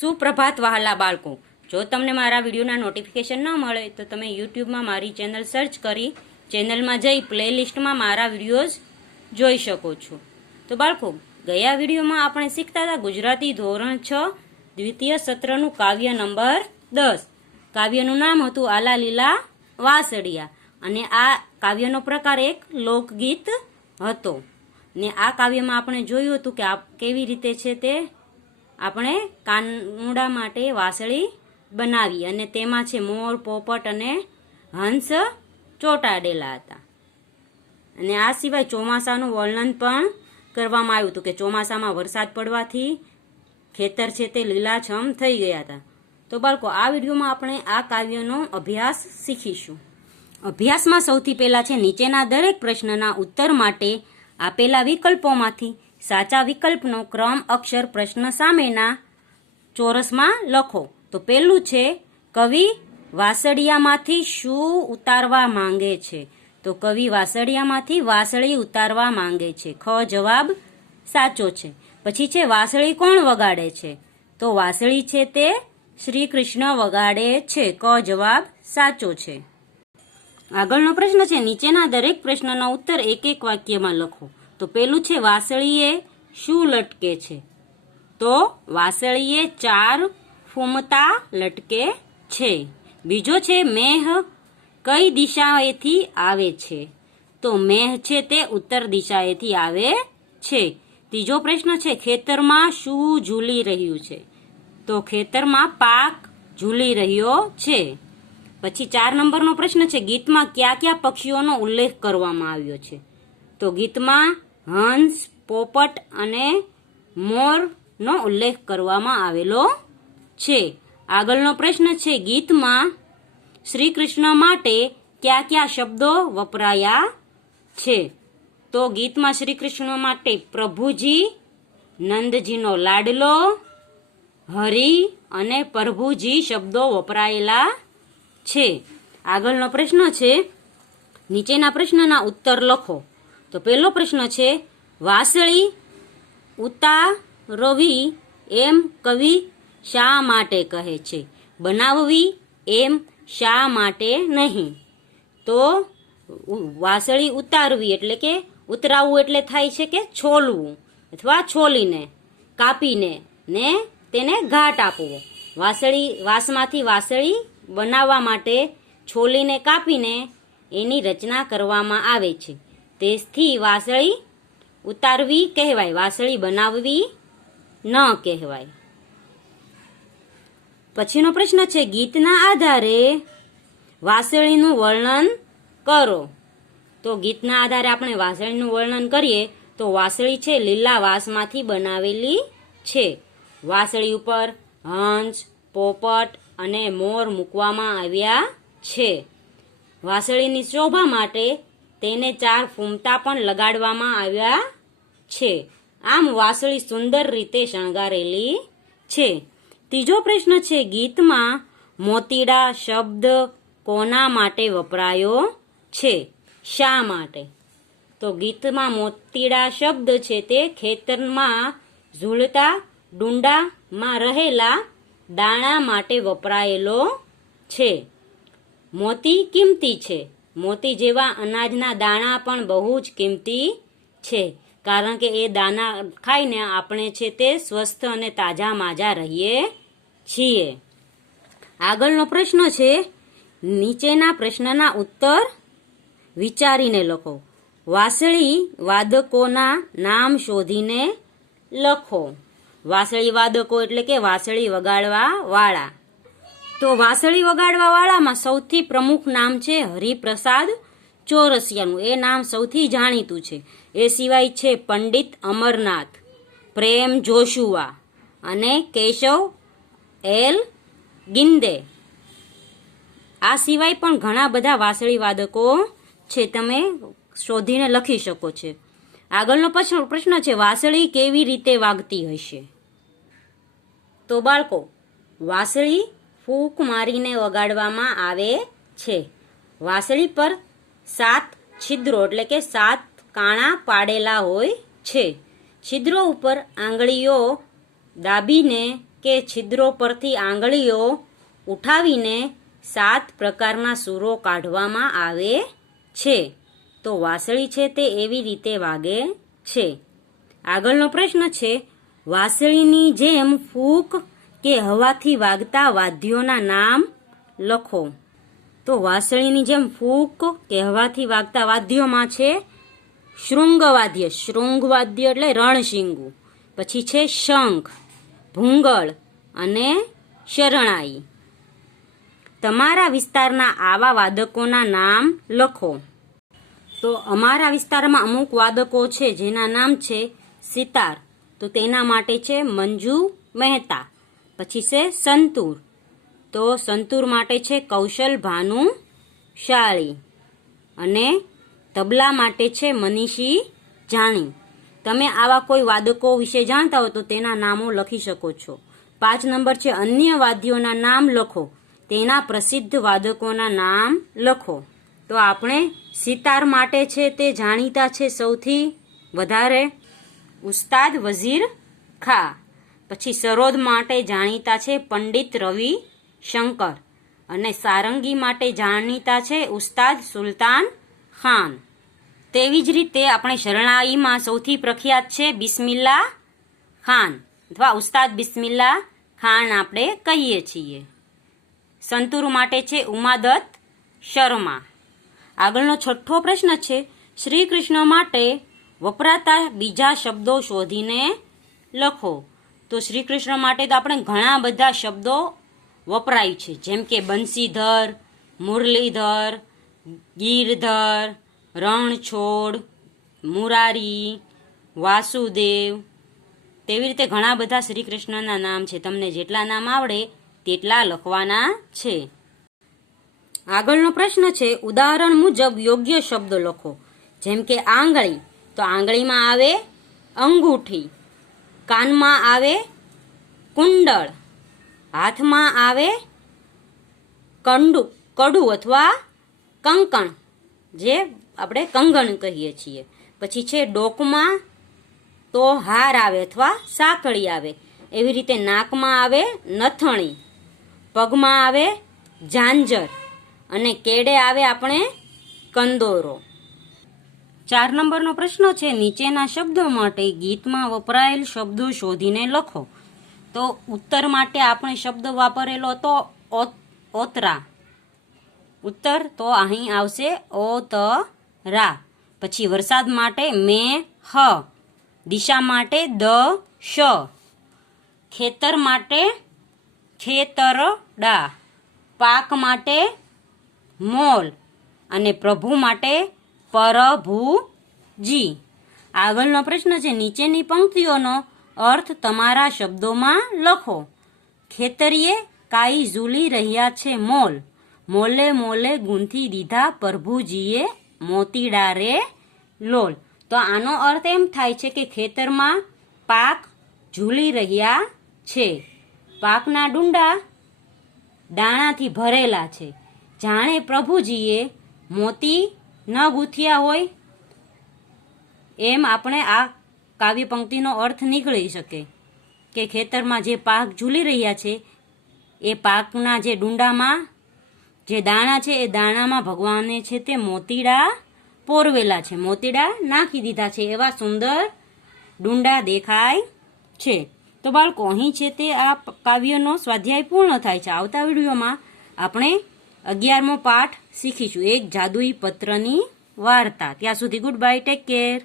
સુપ્રભાત વહાલા બાળકો. જો તમને મારા વિડીયોના નોટિફિકેશન ન મળે, તો તમે યુટ્યુબમાં મારી ચેનલ સર્ચ કરી ચેનલમાં જઈ પ્લેલિસ્ટમાં મારા વિડીયોઝ જોઈ શકો છો. તો બાળકો, ગયા વિડીયોમાં આપણે શીખતા હતા ગુજરાતી ધોરણ છ, દ્વિતીય સત્રનું કાવ્ય નંબર દસ. કાવ્યનું નામ હતું આલા લીલા વાસળિયા અને આ કાવ્યનો પ્રકાર એક લોકગીત હતો. ને આ કાવ્યમાં આપણે જોયું હતું કે આ કેવી રીતે છે તે આપણે કાનુડા માટે વાસળી બનાવી અને તેમાં છે મોર, પોપટ અને હંસ ચોંટાડેલા હતા. અને આ સિવાય ચોમાસાનું વર્ણન પણ કરવામાં આવ્યું હતું કે ચોમાસામાં વરસાદ પડવાથી ખેતર છે તે લીલાછમ થઈ ગયા હતા. તો બાળકો, આ વિડીયોમાં આપણે આ કાવ્યનો અભ્યાસ શીખીશું. અભ્યાસમાં સૌથી પહેલાં છે નીચેના દરેક પ્રશ્નના ઉત્તર માટે આપેલા વિકલ્પોમાંથી સાચા વિકલ્પનો ક્રમ, અક્ષર, પ્રશ્ન સામેના ચોરસમાં લખો. તો પહેલું છે, કવિ વાસળિયામાંથી શું ઉતારવા માંગે છે? તો કવિ વાસળિયામાંથી વાસળી ઉતારવા માંગે છે. ખ જવાબ સાચો છે. પછી છે, વાસળી કોણ વગાડે છે? તો વાસળી છે તે શ્રી કૃષ્ણ વગાડે છે. ક જવાબ સાચો છે. આગળનો પ્રશ્ન છે, નીચેના દરેક પ્રશ્નનો ઉત્તર એક એક વાક્યમાં લખો. તો પેલું છે વાસળીએ શું લટકે છે? તો વાસળીએ ચાર ફૂમતા લટકે છે. બીજો છે મેહ, કઈ દિશાએથી આવે છે? તો મેહ છે તે ઉત્તર દિશાએથી આવે છે. ત્રીજો પ્રશ્ન છે ખેતરમાં શું ઝૂલી રહ્યું છે? તો ખેતરમાં પાક ઝૂલી રહ્યો છે. પછી ચાર નંબરનો પ્રશ્ન છે ગીતમાં કયા કયા પક્ષીઓનો ઉલ્લેખ કરવામાં આવ્યો છે? તો ગીતમાં હંસ, પોપટ અને મોરનો ઉલ્લેખ કરવામાં આવેલો છે. આગળનો પ્રશ્ન છે, ગીતમાં શ્રી કૃષ્ણ માટે કયા કયા શબ્દો વપરાયા છે? તો ગીતમાં શ્રી કૃષ્ણ માટે પ્રભુજી, નંદજીનો લાડલો, હરિ અને પ્રભુજી શબ્દો વપરાયેલા છે. આગળનો પ્રશ્ન છે, નીચેના પ્રશ્નના ઉત્તર લખો. તો પહેલો પ્રશ્ન છે, વાસળી ઉતારવી એમ કવિ શા માટે કહે છે? બનાવવી એમ શા માટે નહીં? તો વાસળી ઉતારવી એટલે કે ઉતરાવવું એટલે થાય છે કે છોલવું અથવા છોલીને, કાપીને ને તેને ઘાટ આપવો. વાસળી, વાસમાંથી વાસળી બનાવવા માટે છોલીને કાપીને એની રચના કરવામાં આવે છે. તેથી વાસળી ઉતારવી કહેવાય. વાસળી બનાવવી ન કહેવાય. પછીનો પ્રશ્ન છે, ગીતના આધારે વાસળીનું વર્ણન કરો. તો ગીતના આધારે આપણે વાસળીનું વર્ણન કરીએ, તો વાસળી છે, લીલા વાસમાંથી બનાવેલી છે. વાસળી ઉપર હંસ, પોપટ અને મોર મૂકવામાં આવ્યા છે. વાસળીની શોભા માટે તેને ચાર ફૂમતા પણ લગાડવામાં આવ્યા છે. આમ વાસળી સુંદર રીતે શણગારેલી છે. ત્રીજો પ્રશ્ન છે, ગીતમાં મોતીડા શબ્દ કોના માટે વપરાયો છે? શા માટે? તો ગીતમાં મોતીડા શબ્દ છે તે ખેતરમાં ઝૂલતા, ડુંડામાં રહેલા દાણા માટે વપરાયેલો છે. મોતી કિંમતી છે. મોતી જેવા અનાજના દાણા પણ બહુ જ કિંમતી છે. કારણ કે એ દાણા ખાઈને આપણે છે તે સ્વસ્થ અને તાજા માજા રહીએ છીએ. આગળનો પ્રશ્ન છે, નીચેના પ્રશ્નના ઉત્તર વિચારીને લખો. વાસળી વાદકોના નામ શોધીને લખો. વાસળી વાદકો એટલે કે વાસળી વગાડવા વાળા તો વાસળી વગાડવા વાળામાં સૌથી પ્રમુખ નામ છે હરિપ્રસાદ ચોરસિયાનું. એ નામ સૌથી જાણીતું છે. એ સિવાય છે પંડિત અમરનાથ, પ્રેમ જોશુઆ અને કેશવ એલ ગિંદે. આ સિવાય પણ ઘણા બધા વાસળી વાદકો છે. તમે શોધીને લખી શકો છો. આગળનો પ્રશ્ન છે, વાસળી કેવી રીતે વાગતી હશે? તો બાળકો, વાસળી ફૂંક મારીને વગાડવામાં આવે છે. વાસળી પર સાત છિદ્રો, એટલે કે સાત કાણા પાડેલા હોય છે. છિદ્રો ઉપર આંગળીઓ દાબીને કે છિદ્રો પરથી આંગળીઓ ઉઠાવીને સાત પ્રકારના સૂરો કાઢવામાં આવે છે. તો વાંસળી છે તે એવી રીતે વાગે છે. આગળનો પ્રશ્ન છે, વાંસળીની જેમ ફૂંક કે હવાથી વાગતા વાદ્યોના નામ લખો. તો વાંસળીની જેમ ફૂક કે હવાથી વાગતા વાદ્યોમાં છે શૃંગવાદ્ય. શૃંગવાદ્ય એટલે રણશીંગુ. પછી છે શંખ, ભૂંગળ અને શરણાઈ. તમારા વિસ્તારના આવા વાદકોના નામ લખો. તો અમારા વિસ્તારમાં અમુક વાદકો છે જેના નામ છે સિતાર. તો તેના માટે છે મંજુ મહેતા. પછી છે સંતૂર. તો સંતૂર માટે છે કૌશલ ભાનુ શાળી. અને તબલા માટે છે મનીષી જાણી. તમે આવા કોઈ વાદકો વિશે જાણતા હો તો તેના નામો લખી શકો છો. પાંચ નંબર છે અન્ય વાદ્યોના નામ લખો. તેના પ્રસિદ્ધ વાદકોના નામ લખો. તો આપણે સિતાર માટે છે તે જાણીતા છે સૌથી વધારે. ઉસ્તાદ વઝીર ખા. પછી સરોદ માટે જાણીતા છે પંડિત રવિ શંકર અને સારંગી માટે જાણીતા છે ઉસ્તાદ સુલતાન ખાન. તેવી જ રીતે આપણે શરણાઈમાં સૌથી પ્રખ્યાત છે બિસ્મિલ્લા ખાન. અથવા ઉસ્તાદ બિસ્મિલ્લા ખાન આપણે કહીએ છીએ. સંતૂર માટે છે ઉમાદત્ત શર્મા. આગળનો છઠ્ઠો પ્રશ્ન છે, શ્રી કૃષ્ણ માટે વપરાતા બીજા શબ્દો શોધીને લખો. તો શ્રી કૃષ્ણ માટે તો આપણે ઘણા બધા શબ્દો વપરાય છે. જેમ કે બંસીધર મુરલીધર, ગીરધર, રણછોડ, મુરારી, વાસુદેવ તેવી રીતે ઘણા બધા શ્રી કૃષ્ણના નામ છે. તમને જેટલા નામ આવડે તેટલા લખવાના છે. આગળનો પ્રશ્ન છે, ઉદાહરણ મુજબ યોગ્ય શબ્દો લખો. જેમ કે આંગળી. તો આંગળીમાં આવે અંગૂઠી. કાનમાં આવે કુંડળ. હાથમાં આવે કંડુ, કડું અથવા કંકણ, જે આપણે કંગણ કહીએ છીએ. પછી છે ડોકમાં તો હાર આવે અથવા સાંકળી આવે. એવી રીતે નાકમાં આવે નથણી, પગમાં આવે ઝાંઝર અને કેડે આવે આપણે કંદોરો. ચાર નંબરનો પ્રશ્ન છે, નીચેના શબ્દો માટે ગીતમાં વપરાયેલ શબ્દો શોધીને લખો. તો ઉત્તર માટે આપણે શબ્દ વાપરેલો તો ઓત- ઓતરા. ઉત્તર તો અહીં આવશે ઓ ત રા પછી વરસાદ માટે મે, હ. દિશા માટે દ, શ. ખેતર માટે ખેતરડા. પાક માટે મોલ. અને પ્રભુ માટે પરભુજી. આગળનો પ્રશ્ન છે, નીચેની પંક્તિઓનો અર્થ તમારા શબ્દોમાં લખો. ખેતરીએ કાઈ ઝૂલી રહ્યા છે મોલ. મોલે મોલે ગૂંથી દીધા પ્રભુજીએ મોતીડા રે લોલ. તો આનો અર્થ એમ થાય છે કે ખેતરમાં પાક ઝૂલી રહ્યા છે. પાકના ડુંડા દાણાથી ભરેલા છે. જાણે પ્રભુજીએ મોતી ન ગૂંથ્યા હોય એમ આપણે આ કાવ્ય પંક્તિનો અર્થ નીકળી શકે કે ખેતરમાં જે પાક ઝૂલી રહ્યા છે, એ પાકના જે ડુંડામાં, જે દાણા છે, એ દાણામાં ભગવાને છે તે મોતીડા પોરવેલા છે. મોતીડા નાખી દીધા છે. એવા સુંદર ડુંડા દેખાય છે. તો બાળકો, અહીં છે તે આ કાવ્યનો સ્વાધ્યાય પૂર્ણ થાય છે. આવતા વિડીયોમાં આપણે અગિયારમો પાઠ શીખીશું. એક જાદુઈ પત્રની વાર્તા. ત્યાં સુધી ગુડ બાય ટેક કેર.